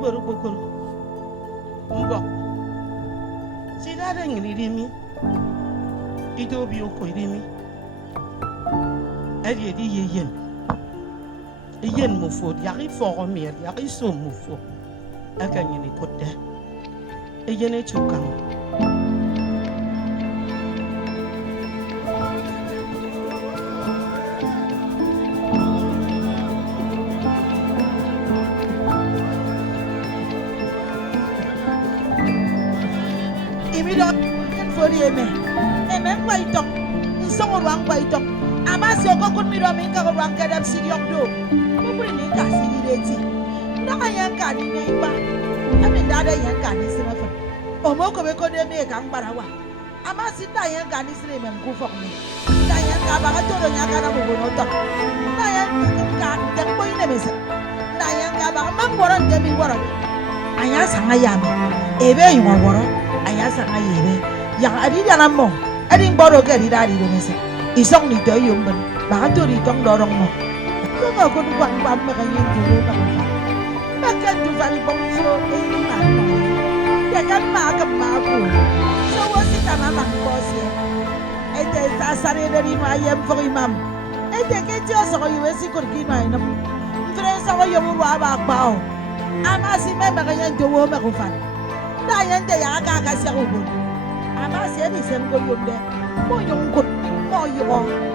boru kokoro ngwa sigara ngirimi idobi okoirimi eri yen mufo yaki foro mer yaki so mufo akanyini kote ejene chukam Eme quay tóc, song ruang quay tóc. Ama siyo ko kun miro min ka ruang kadam siryong do. Buburi ni ka sirireti. Naka yan ka ni na iba. Amin dada yan ka ni sinafa. Omo ko be ko de me ka ngbarawa. Ama sita yan ka ni sire mem ku fok ni. Da yan ka ba ka toro nya ka na mo no to. Da yan ka de ko ine mesa. Da yan ka ba mang boron de mi boron. Anya sanga yame. Ebe yi woro. Anya sanga yebe. Yang adi dalam mo, adi baru ke di dari domestik. Isong ni doy yumben, bahkan tu di tong dorong mo. Kau nggak kau buat mereka yang dulu bahkan. Bahkan tu fani bongso ini mana? Ya kan makan maku. So wasi tanah mak bosi. Ede sasare dari mayem for imam. Ede kecil soal yuwesi kurki mainam. Mfres soal yumur wabak bau. Amasi mereka yang dulu mereka. Dah yang dia agak kasih ubun. Ama se ni sem ko yom de mo yom ko mo yo